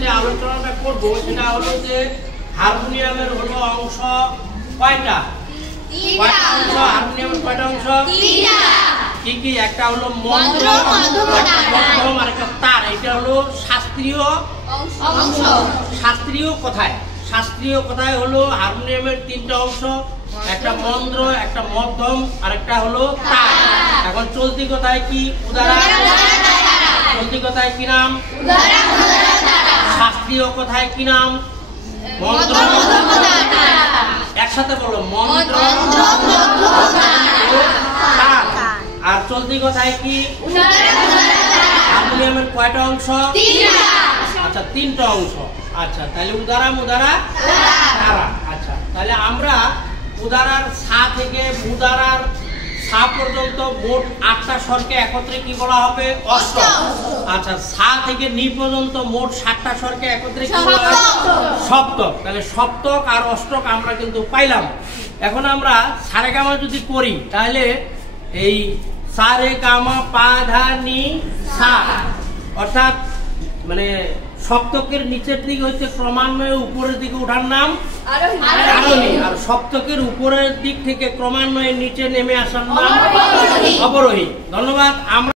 যে আলোচনাটা করব সেটা হলো যে হারমোনিয়ামের হলো অংশ কয়টা? কয়টা অংশ হারমোনিয়ামের? কয়টা অংশ? কি কি? একটা হলো মন্দ্র, একটা মধ্যম আর একটা তার। এটা হলো শাস্ত্রীয় অংশ। শাস্ত্রীয় কথায়, শাস্ত্রীয় কথায় হলো হারমোনিয়ামের তিনটা অংশ, একটা মন্দ্র, একটা মধ্যম আর একটা হলো তার। এখন চলতি কথায় কি? উদারা। চলতি কথায় কি নাম? শাস্ত্রীয় কথায় কি নাম? মন্ত্র। একসাথে বলো, মন্ত্র তার। আর চলতি কথায় কি? হারমোনিয়ামের কয়টা অংশ? আচ্ছা, তিনটা অংশ। আচ্ছা, তাহলে উদারা, মুদারা, তারা। আচ্ছা, তাহলে আমরা উদারার সা থেকে মুদারার সা পর্যন্ত মোট 8টা স্বরকে একত্রে কি বলা হবে? অষ্টক। আচ্ছা, সা থেকে নি পর্যন্ত মোট 7টা স্বরকে একত্রে কি বলা হবে? সপ্তক। তাহলে সপ্তক আর অষ্টক আমরা কিন্তু পাইলাম। এখন আমরা সারে গামা যদি করি তাহলে এই সা রে গামা পা ধা নি সা, অর্থাৎ মানে সপ্তকের নিচের দিকে হচ্ছে ক্রমান্বয়ে উপরের দিকে ওঠার নাম আরোহী, আর সপ্তকের উপরের দিক থেকে ক্রমান্বয়ে নিচে নেমে আসার নাম অবরোহী। ধন্যবাদ। আমরা